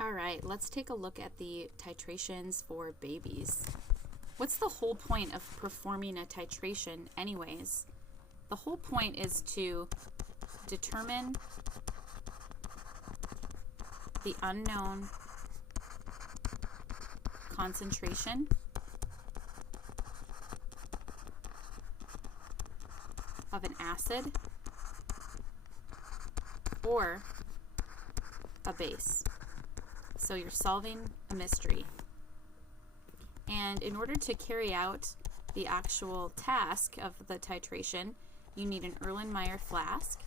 All right, let's take a look at the titrations for babies. What's the whole point of performing a titration anyways? The whole point is to determine the unknown concentration of an acid or a base. So you're solving a mystery. And in order to carry out the actual task of the titration, you need an Erlenmeyer flask.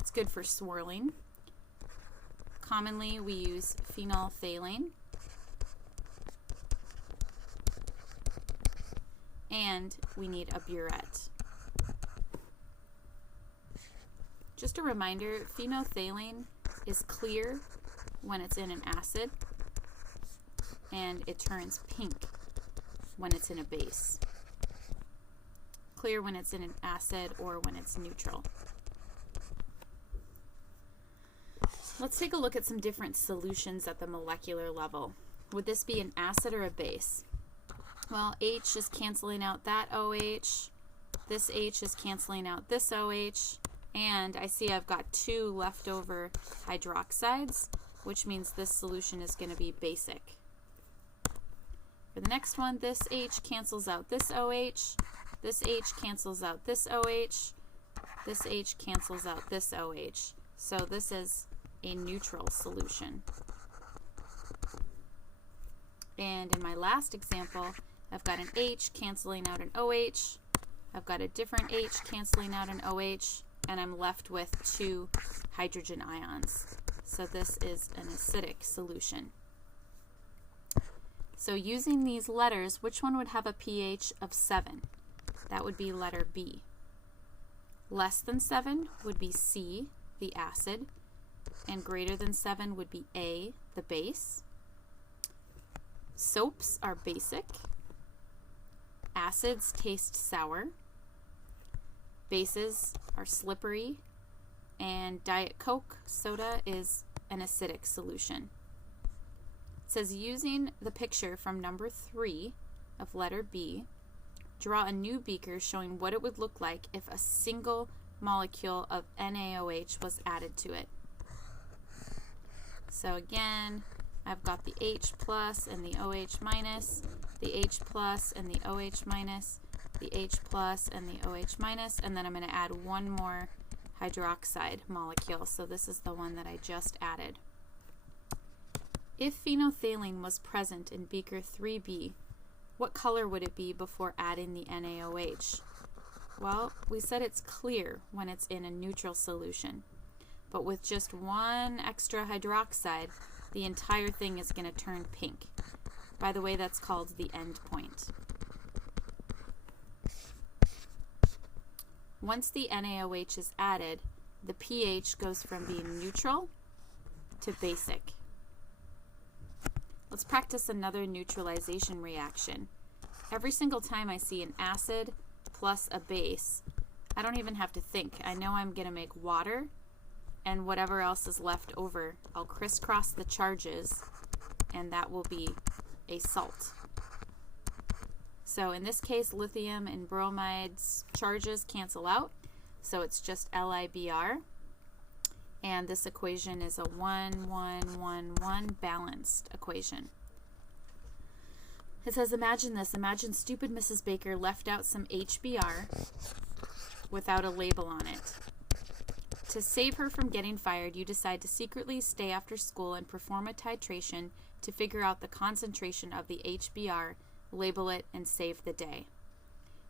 It's good for swirling. Commonly we use phenolphthalein. And we need a burette. Just a reminder, phenolphthalein is clear when it's in an acid, and it turns pink when it's in a base. Clear when it's in an acid or when it's neutral. Let's take a look at some different solutions at the molecular level. Would this be an acid or a base? Well, H is canceling out that OH. This H is canceling out this OH. And I see I've got two leftover hydroxides, which means this solution is going to be basic. For the next one, this H cancels out this OH. This H cancels out this OH. This H cancels out this OH. So this is a neutral solution. And in my last example, I've got an H canceling out an OH. I've got a different H canceling out an OH. And I'm left with two hydrogen ions. So this is an acidic solution. So using these letters, which one would have a pH of 7? That would be letter B. Less than 7 would be C, the acid, and greater than 7 would be A, the base. Soaps are basic. Acids taste sour. Bases are slippery, and Diet Coke soda is an acidic solution. It says, using the picture from number 3 of letter B, draw a new beaker showing what it would look like if a single molecule of NaOH was added to it. So again, I've got the H plus and the OH minus, the H plus and the OH minus, the H plus and the OH minus, and then I'm going to add one more hydroxide molecule. So this is the one that I just added. If phenolphthalein was present in beaker 3B, what color would it be before adding the NaOH? Well, we said it's clear when it's in a neutral solution, but with just one extra hydroxide, the entire thing is going to turn pink. By the way, that's called the end point. Once the NaOH is added, the pH goes from being neutral to basic. Let's practice another neutralization reaction. Every single time I see an acid plus a base, I don't even have to think. I know I'm going to make water, and whatever else is left over, I'll crisscross the charges, and that will be a salt. So in this case, lithium and bromide's charges cancel out, so it's just LiBr, and this equation is a 1, 1, 1, 1 balanced equation. It says, imagine this. Imagine stupid Mrs. Baker left out some HBr without a label on it. To save her from getting fired, you decide to secretly stay after school and perform a titration to figure out the concentration of the HBr, label it, and save the day.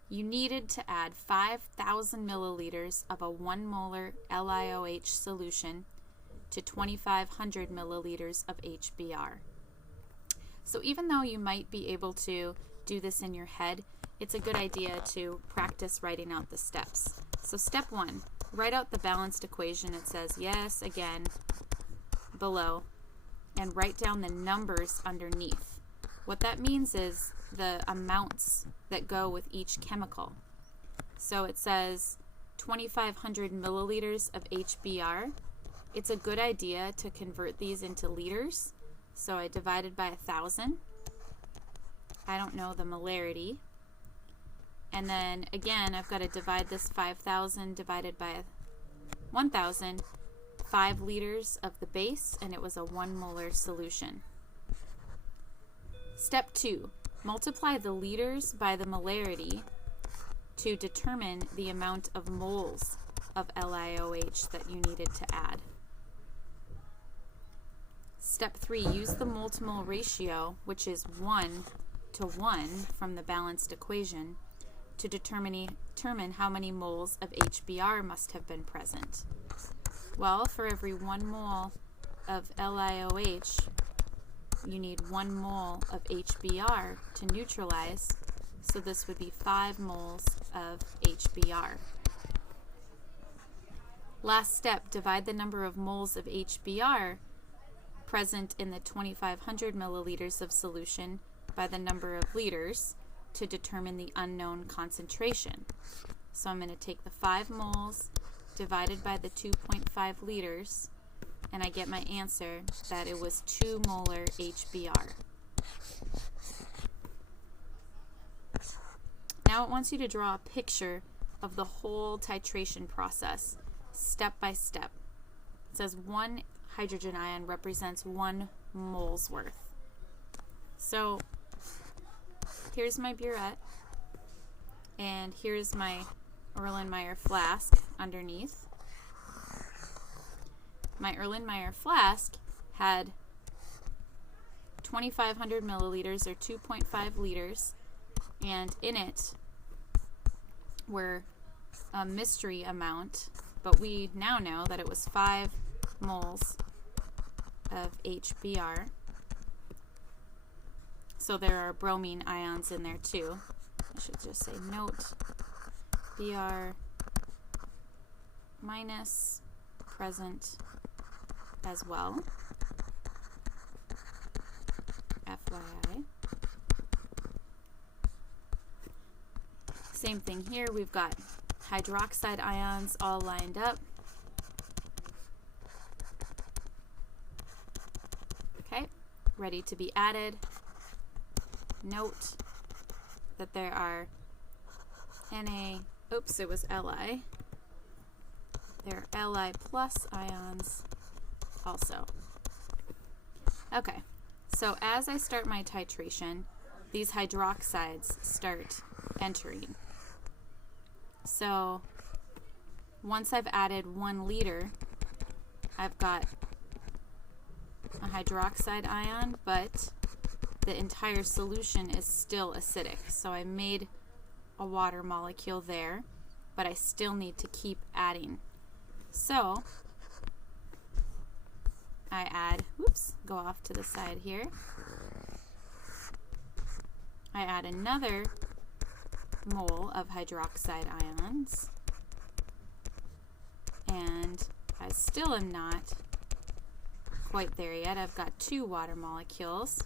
You needed to add 5,000 milliliters of a 1 molar LiOH solution to 2,500 milliliters of HBr. So even though you might be able to do this in your head, it's a good idea to practice writing out the steps. So step 1, write out the balanced equation. It says yes again below, and write down the numbers underneath. What that means is the amounts that go with each chemical. So it says 2,500 milliliters of HBr it's a good idea to convert these into liters. So I divided by 1,000. I don't know the molarity. And then again, I've got to divide this 5,000 divided by 1,000, 5 liters of the base, and it was a 1 molar solution. Step 2, multiply the liters by the molarity to determine the amount of moles of LiOH that you needed to add. Step 3, use the mole to mole ratio, which is 1 to 1 from the balanced equation, to determine how many moles of HBr must have been present. Well, for every 1 mole of LiOH, you need 1 mole of HBr to neutralize, so this would be 5 moles of HBr. Last step, divide the number of moles of HBr present in the 2,500 milliliters of solution by the number of liters to determine the unknown concentration. So I'm going to take the 5 moles divided by the 2.5 liters, and I get my answer that it was 2 molar HBr. Now it wants you to draw a picture of the whole titration process, step by step. It says 1 hydrogen ion represents 1 mole's worth. So here's my burette, and here's my Erlenmeyer flask underneath. My Erlenmeyer flask had 2,500 milliliters or 2.5 liters, and in it were a mystery amount, but we now know that it was 5 moles of HBr. So there are bromine ions in there too. I should just say note Br minus present as well. FYI. Same thing here. We've got hydroxide ions all lined up. Okay, ready to be added. Note that there are it was Li. There are Li plus ions also. Okay, so as I start my titration, these hydroxides start entering. So once I've added 1 liter, I've got a hydroxide ion, but the entire solution is still acidic. So I made a water molecule there, but I still need to keep adding. So I add, go off to the side here. I add another mole of hydroxide ions, and I still am not quite there yet. I've got 2 water molecules.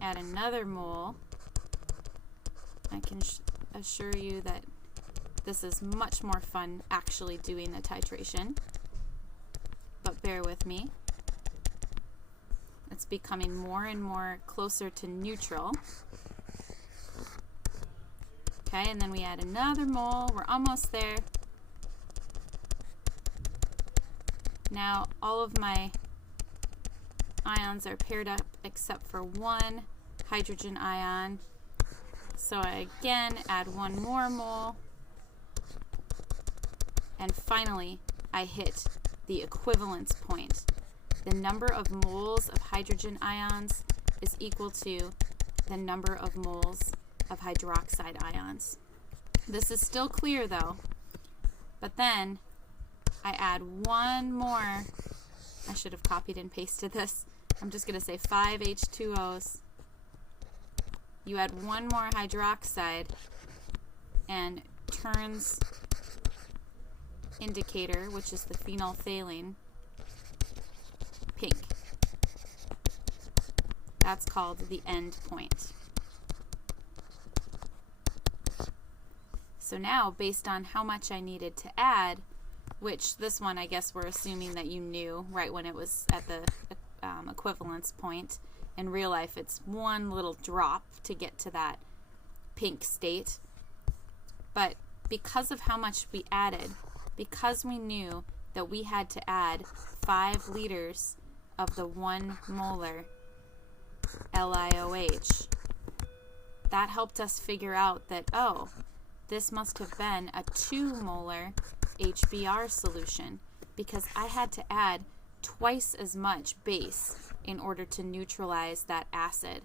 Add another mole. I can assure you that this is much more fun actually doing the titration, but bear with me. It's becoming more and more closer to neutral. Okay, and then we add another mole. We're almost there. Now all of my ions are paired up except for 1 hydrogen ion. So I again add 1 more mole. And finally, I hit the equivalence point. The number of moles of hydrogen ions is equal to the number of moles of hydroxide ions. This is still clear though, but then I add 1 more. I should have copied and pasted this. I'm just going to say 5 H2Os. You add 1 more hydroxide and turns indicator, which is the phenolphthalein, pink. That's called the end point. So now, based on how much I needed to add, which this one I guess we're assuming that you knew right when it was at the equivalence point. In real life, it's one little drop to get to that pink state. But because of how much we added, because we knew that we had to add 5 liters of the 1 molar LiOH, that helped us figure out that, oh, this must have been a 2 molar HBr solution, because I had to add twice as much base in order to neutralize that acid.